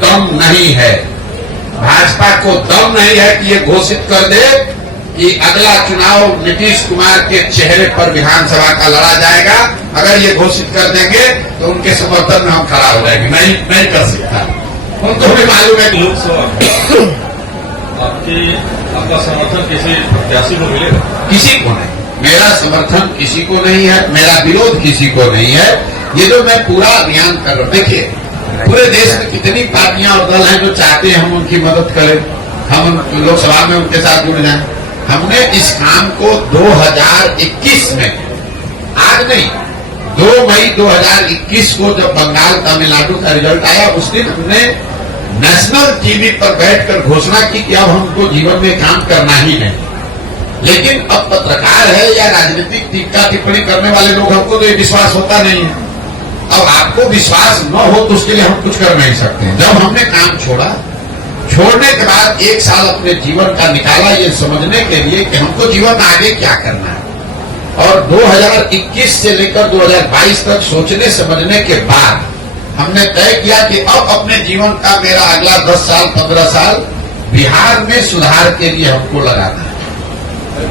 दम नहीं है, भाजपा को दम नहीं है कि ये घोषित कर दे कि अगला चुनाव नीतीश कुमार के चेहरे पर विधानसभा का लड़ा जाएगा। अगर ये घोषित कर देंगे तो उनके समर्थन में हम खड़ा हो जाएंगे। नहीं कर सकता, उनको भी मालूम है। लोकसभा आपका समर्थन किसी प्रत्याशी को मिलेगा? किसी को नहीं, मेरा समर्थन किसी को नहीं है, मेरा विरोध किसी को नहीं है। ये जो मैं पूरा अभियान कर रहा हूं, देखिए पूरे देश में कितनी पार्टियां और दल हैं जो चाहते हैं हम उनकी मदद करें, हम लोकसभा में उनके साथ जुड़ जाएं। हमने इस काम को 2021 में, आज नहीं, 2 मई 2021 को जब बंगाल तमिलनाडु का रिजल्ट आया, उस दिन हमने नेशनल टीवी पर बैठकर घोषणा की कि अब हमको जीवन में काम करना ही है। लेकिन अब पत्रकार है या राजनीतिक टीका टिप्पणी करने वाले लोग, हमको तो ये विश्वास होता नहीं है। अब आपको विश्वास न हो तो उसके लिए हम कुछ कर नहीं सकते। जब हमने काम छोड़ा, छोड़ने के बाद 1 साल अपने जीवन का निकाला ये समझने के लिए कि हमको जीवन में आगे क्या करना है, और 2021 से लेकर 2022 तक सोचने समझने के बाद हमने तय किया कि अब अपने जीवन का मेरा अगला 10 साल 15 साल बिहार में सुधार के लिए हमको लगाना है।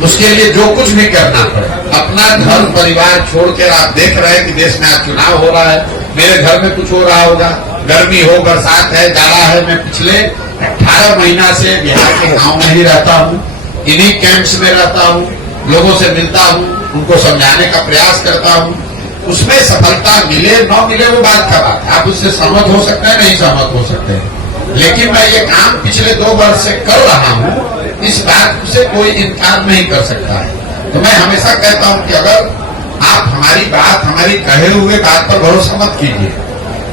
उसके लिए जो कुछ भी करना पड़े, अपना घर परिवार छोड़कर, आप देख रहे हैं कि देश में आज चुनाव हो रहा है, मेरे घर में कुछ हो रहा होगा, गर्मी हो, बरसात है, जाड़ा है। मैं पिछले 18 महीना से बिहार के गांव में ही रहता हूं, इन्हीं कैंप्स में रहता हूं, लोगों से मिलता हूं, उनको समझाने का प्रयास करता हूं। उसमें सफलता मिले न मिले वो बात का बात है, आप उससे सहमत हो सकते हैं, नहीं सहमत हो सकते हैं, लेकिन मैं ये काम पिछले 2 वर्ष से कर रहा हूं, इस बात से कोई इनकार नहीं कर सकता है। तो मैं हमेशा कहता हूं कि अगर आप हमारी बात, हमारी कहे हुए बात पर भरोसा मत कीजिए,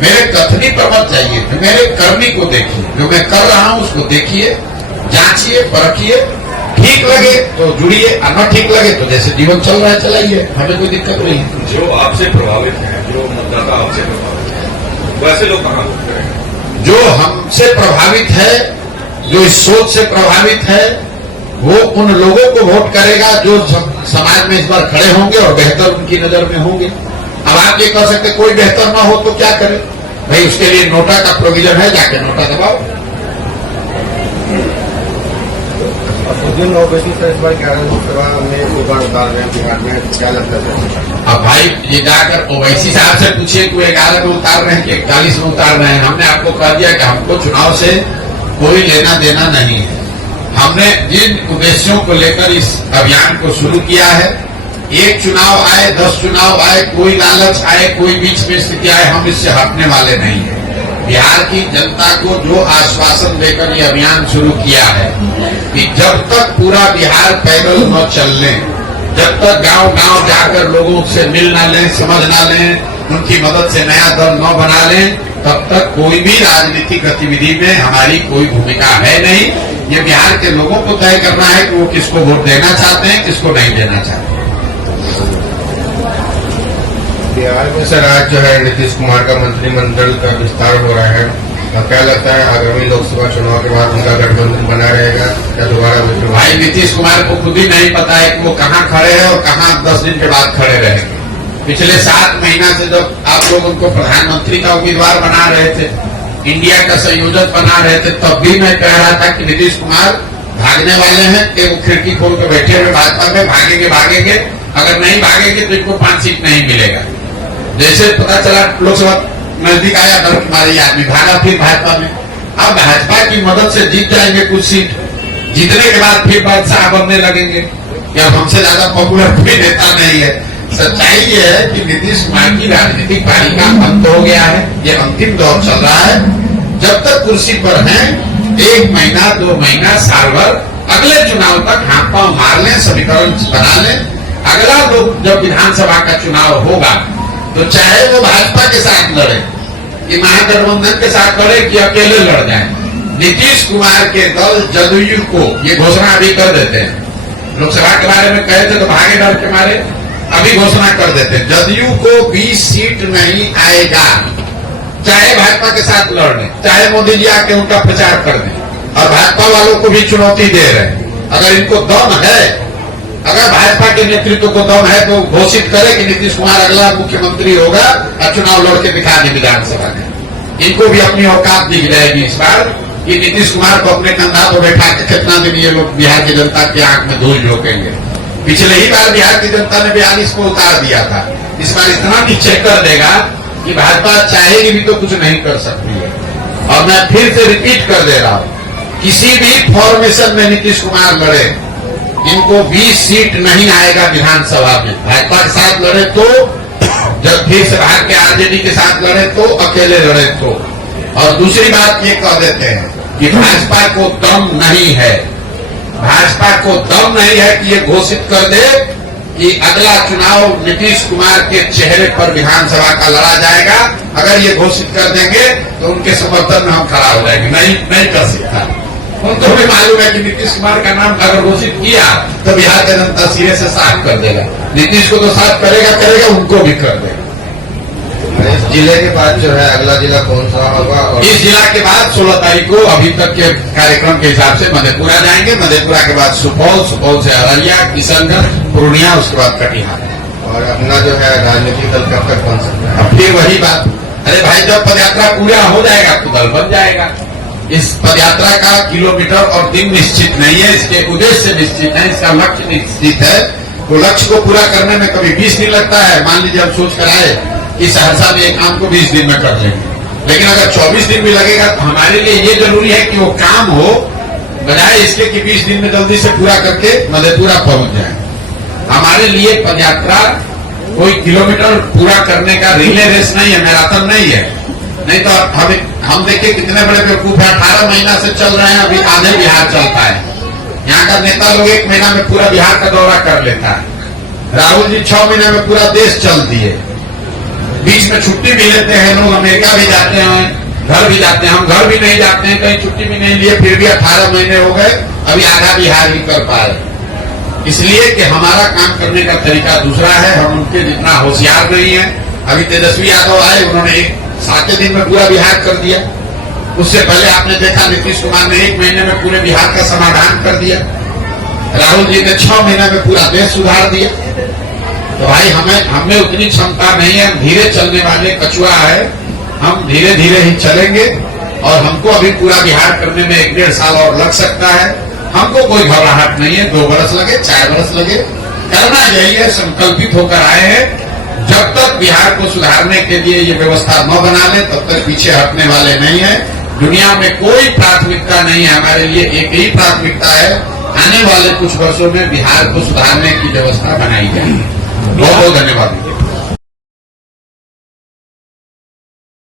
मेरे कथनी पर मत जाइए, तो मेरे करनी को देखिए, जो मैं कर रहा हूं उसको देखिए, जांचिए, परखिए, ठीक लगे तो जुड़िए, न ठीक लगे तो जैसे जीवन चल रहा है चलाइए, हमें कोई दिक्कत नहीं है। जो आपसे प्रभावित है, जो मतदाता आपसे प्रभावित है, वैसे लोग कहाँ वोट करेंगे? जो हमसे प्रभावित है, जो इस सोच से प्रभावित है, वो उन लोगों को वोट करेगा जो समाज में इस बार खड़े होंगे और बेहतर उनकी नजर में होंगे। अब आप ये कह सकते कोई बेहतर ना हो तो क्या करे भाई, उसके लिए नोटा का प्रोविजन है, जाके नोटा दबाओ। जिन ओवैसी से इस बार 11 लोकसभा में उतार रहे हैं बिहार में, क्या लगता है? अब भाई ये जाकर ओवैसी साहब से पूछिए कि वो 11 में उतार रहे हैं कि 41 में उतार रहे हैं। हमने आपको कह दिया कि हमको चुनाव से कोई लेना देना नहीं है। हमने जिन उद्देश्यों को लेकर इस अभियान को शुरू किया है, 1 चुनाव आए, 10 चुनाव आए, कोई लालच आए, कोई बीच में स्थिति आए, हम इससे हटने वाले नहीं है। बिहार की जनता को जो आश्वासन देकर ये अभियान शुरू किया है कि जब तक पूरा बिहार पैदल न चल लें, जब तक गांव-गांव जाकर लोगों से मिल ना लें, समझ ना लें, उनकी मदद से नया दल न बना लें, तब तक कोई भी राजनीतिक गतिविधि में हमारी कोई भूमिका है नहीं। ये बिहार के लोगों को तय करना है कि वो किसको वोट देना चाहते हैं, किसको नहीं देना चाहते। बिहार में सर आज जो है नीतीश कुमार का मंत्रिमंडल का विस्तार हो रहा है, क्या लगता है आगामी लोकसभा चुनाव के बाद उनका गठबंधन बना रहेगा या दोबारा? भाई नीतीश कुमार को खुद ही नहीं पता है कि वो कहाँ खड़े हैं और कहाँ 10 दिन के बाद खड़े रहेंगे। पिछले 7 महीना से जब आप लोग उनको प्रधानमंत्री का उम्मीदवार बना रहे थे, इंडिया का संयोजक बना रहे थे, तब भी मैं कह रहा था कि नीतीश कुमार भागने वाले हैं, कि वो खिड़की खोल के बैठे हुए भाजपा में भागेंगे, अगर नहीं भागेंगे तो इनको 5 सीट नहीं मिलेगा। जैसे पता चला लोकसभा नजदीक आया, डर के मारे आदमी भागा फिर भाजपा में। अब भाजपा की मदद से जीत जाएंगे कुछ सीट, जीतने के बाद फिर बादशाह बनने लगेंगे कि अब हमसे ज्यादा पॉपुलर कोई नेता नहीं है। सच्चाई ये है कि नीतीश कुमार की राजनीतिक पारी का अंत हो गया है, ये अंतिम दौर चल रहा है। जब तक कुर्सी पर हैं, 1 महीना 2 महीना साल भर, अगले चुनाव तक हाथ पांव मार लें, समीकरण बना लें। अगला लोग जब विधानसभा का चुनाव होगा तो चाहे वो भाजपा के साथ लड़े, कि महागठबंधन के साथ लड़े, कि अकेले लड़ जाए, नीतीश कुमार के दल जदयू को ये घोषणा अभी कर देते हैं। लोकसभा के बारे में कहे थे तो भागे डर के मारे, अभी घोषणा कर देते हैं जदयू को 20 सीट नहीं आएगा, चाहे भाजपा के साथ लड़ने, चाहे मोदी जी आके उनका प्रचार कर दें। और भाजपा वालों को भी चुनौती दे रहे हैं, अगर इनको दम है, अगर भाजपा के नेतृत्व को दम है तो घोषित करे कि नीतीश कुमार अगला मुख्यमंत्री होगा और चुनाव लड़ के दिखा दे विधानसभा में। इनको भी अपनी औकात दिख जाएगी इस बार कि नीतीश कुमार को अपने कंधा पर बैठा के कितना दिन ये लोग बिहार की जनता की आंख में धूल झोंकेंगे। पिछले ही बार बिहार की जनता ने 42 को उतार दिया था, इस बार इतना नीचे कर देगा कि भाजपा चाहेगी भी तो कुछ नहीं कर सकती है। और मैं फिर से रिपीट कर दे रहा हूं, किसी भी फॉर्मेशन में नीतीश कुमार लड़े, इनको 20 सीट नहीं आएगा विधानसभा में। भाजपा के साथ लड़े तो, जब फिर से भाग के आरजेडी के साथ लड़े तो, अकेले लड़े तो। और दूसरी बात ये कह देते हैं कि भाजपा को दम नहीं है, भाजपा को दम नहीं है कि ये घोषित कर दे कि अगला चुनाव नीतीश कुमार के चेहरे पर विधानसभा का लड़ा जाएगा। अगर ये घोषित कर देंगे तो उनके समर्थन में हम खड़ा हो जाएंगे। नहीं कर सकता। उनको भी मालूम है कि नीतीश कुमार का नाम अगर घोषित किया तो बिहार की जनता सिरे से साफ कर देगा। नीतीश को तो साफ करेगा, उनको भी कर देगा। इस जिले के बाद जो है अगला जिला कौन सा होगा? और इस जिला के बाद 16 तारीख को अभी तक के कार्यक्रम के हिसाब से मधेपुरा जाएंगे, मधेपुरा के बाद सुपौल, सुपौल से अररिया, किशनगंज, पूर्णिया, उसके बाद कटिहार। और अपना जो है राजनीतिक दल कब तक बन सकता है? अब फिर वही बात, अरे भाई जब पदयात्रा पूरा हो जाएगा तो दल बन जाएगा। इस पदयात्रा का किलोमीटर और दिन निश्चित नहीं है, इसके उद्देश्य निश्चित है, इसका लक्ष्य निश्चित है। तो लक्ष्य को पूरा करने में कभी 20 दिन लगता है। मान लीजिए हम सोच कर आए कि सहरसा में एक काम को 20 दिन में कर लेंगे, लेकिन अगर 24 दिन भी लगेगा तो हमारे लिए ये जरूरी है कि वो काम हो, बजाय इसके कि 20 दिन में जल्दी से पूरा करके मधेपुरा पहुंच जाए। हमारे लिए पदयात्रा कोई किलोमीटर पूरा करने का रिले रेस नहीं है, मैराथन नहीं है। नहीं तो हम देखिए कितने बड़े बेवकूफ है, 18 महीना से चल रहे हैं, अभी आधे बिहार चलता है। यहाँ का नेता लोग 1 महीना में पूरा बिहार का दौरा कर लेता है। राहुल जी 6 महीने में पूरा देश चल दिए। बीच में छुट्टी भी लेते हैं लोग, अमेरिका भी जाते हैं, घर भी जाते हैं। हम घर भी नहीं जाते हैं, कहीं छुट्टी भी नहीं लिए, फिर भी 18 महीने हो गए, अभी आधा बिहार ही कर पाए। इसलिए कि हमारा काम करने का तरीका दूसरा है, हम उनके जितना होशियार नहीं है। अभी तेजस्वी यादव आए, उन्होंने 7 दिन में पूरा बिहार कर दिया। उससे पहले आपने देखा नीतीश कुमार ने 1 महीने में पूरे बिहार का समाधान कर दिया। राहुल जी ने 6 महीने में पूरा देश सुधार दिया। तो भाई हमें उतनी क्षमता नहीं है, धीरे चलने वाले कछुआ है, हम धीरे धीरे ही चलेंगे। और हमको अभी पूरा बिहार करने में 1-1.5 साल और लग सकता है। हमको कोई घबराहट नहीं है, 2 बरस लगे, 4 बरस लगे, करना यही है, संकल्पित होकर आए हैं। जब तक बिहार को सुधारने के लिए ये व्यवस्था न बना ले तब तक पीछे हटने वाले नहीं है। दुनिया में कोई प्राथमिकता नहीं है, हमारे लिए एक ही प्राथमिकता है, आने वाले कुछ वर्षों में बिहार को सुधारने की व्यवस्था बनाई जाएगी। बहुत बहुत धन्यवाद।